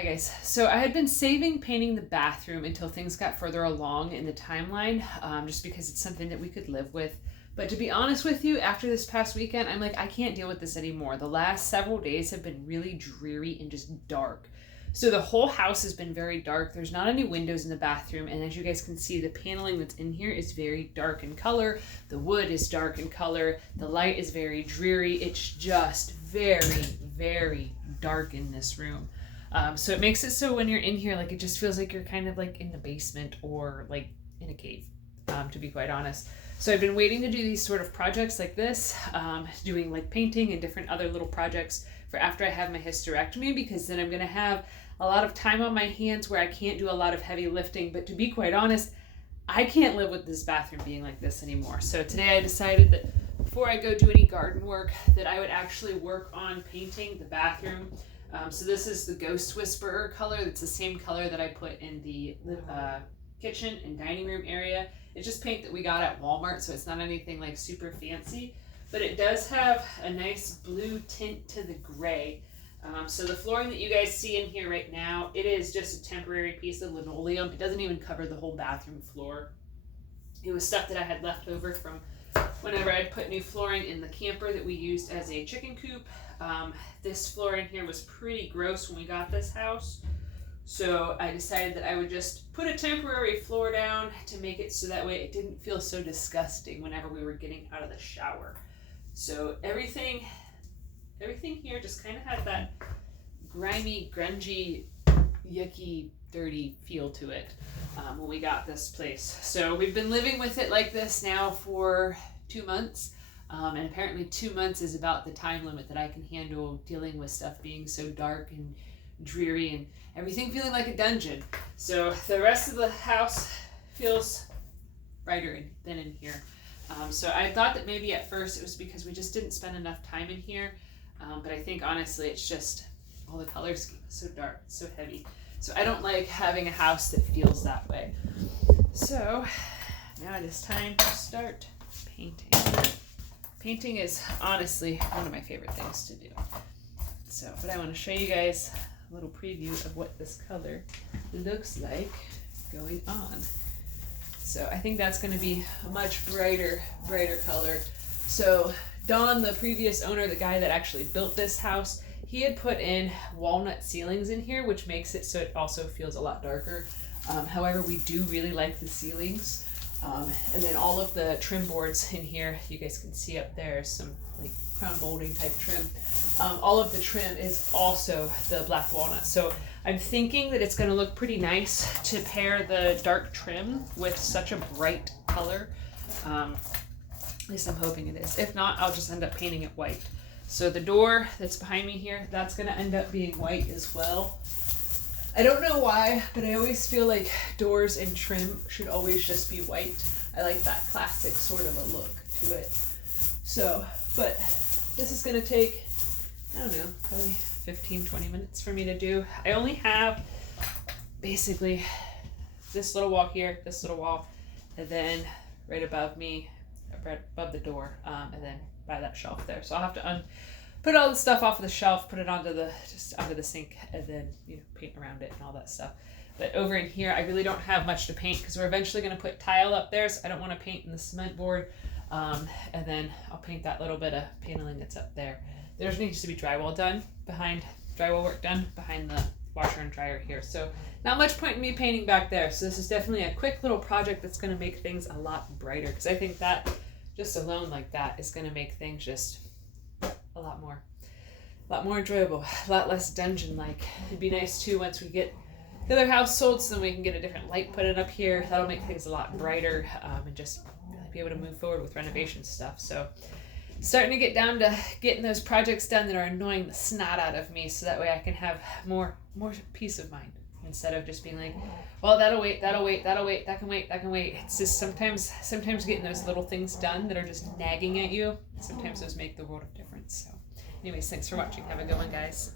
Hi guys. So I had been saving painting the bathroom until things got further along in the timeline, just because it's something that we could live with. But to be honest with you, after this past weekend, I'm like, I can't deal with this anymore. The last several days have been really dreary and just dark. So the whole house has been very dark. There's not any windows in the bathroom, and as you guys can see, the paneling that's in here is very dark in color. The wood is dark in color. The light is very dreary. It's just very, very dark in this room. So it makes it so when you're in here, like, it just feels like you're kind of like in the basement or like in a cave, to be quite honest. So I've been waiting to do these sort of projects like this, doing like painting and different other little projects for after I have my hysterectomy, because then I'm going to have a lot of time on my hands where I can't do a lot of heavy lifting. But to be quite honest, I can't live with this bathroom being like this anymore. So today I decided that before I go do any garden work, that I would actually work on painting the bathroom. So this is the Ghost Whisperer color. It's the same color that I put in the kitchen and dining room area. It's just paint that we got at Walmart, so it's not anything like super fancy, but it does have a nice blue tint to the gray. So the flooring that you guys see in here right now, it is just a temporary piece of linoleum. It doesn't even cover the whole bathroom floor. It was stuff that I had left over from whenever I'd put new flooring in the camper that we used as a chicken coop. This floor in here was pretty gross when we got this house, so I decided that I would just put a temporary floor down to make it so that way it didn't feel so disgusting whenever we were getting out of the shower. So everything here just kind of had that grimy, grungy, yucky, dirty feel to it when we got this place. So we've been living with it like this now for 2 months. And apparently 2 months is about the time limit that I can handle dealing with stuff being so dark and dreary and everything feeling like a dungeon. So the rest of the house feels brighter than in here. So I thought that maybe at first it was because we just didn't spend enough time in here. But I think honestly it's just all the color scheme is so dark, so heavy. So I don't like having a house that feels that way. So now it is time to start painting. Painting is honestly one of my favorite things to do. So, but I want to show you guys a little preview of what this color looks like going on. So I think that's going to be a much brighter color. So Don, the previous owner, the guy that actually built this house, he had put in walnut ceilings in here, which makes it so it also feels a lot darker. However, we do really like the ceilings. And then all of the trim boards in here, you guys can see up there some like crown molding type trim. All of the trim is also the black walnut. So I'm thinking that it's going to look pretty nice to pair the dark trim with such a bright color. At least I'm hoping it is. If not, I'll just end up painting it white. So the door that's behind me here, that's going to end up being white as well. I don't know why, but I always feel like doors and trim should always just be white. I like that classic sort of a look to it. So, but this is going to take, I don't know, probably 15-20 minutes for me to do. I only have basically this little wall here, this little wall, and then right above me, right above the door, and then by that shelf there. So I'll have to put all the stuff off of the shelf, put it onto the sink, and then paint around it and all that stuff. But over in here, I really don't have much to paint because we're eventually going to put tile up there, so I don't want to paint in the cement board. And then I'll paint that little bit of paneling that's up there. There needs to be drywall work done behind the washer and dryer here. So not much point in me painting back there. So this is definitely a quick little project that's going to make things a lot brighter, because I think that just alone like that is going to make things just a lot more enjoyable, a lot less dungeon-like. It'd be nice too once we get the other house sold, so then we can get a different light put in up here. That'll make things a lot brighter, and just really be able to move forward with renovation stuff. So starting to get down to getting those projects done that are annoying the snot out of me, so that way I can have more peace of mind instead of just being like, well, that'll wait, that can wait. It's just sometimes getting those little things done that are just nagging at you, sometimes those make the world of difference. So anyways, thanks for watching. Have a good one, guys.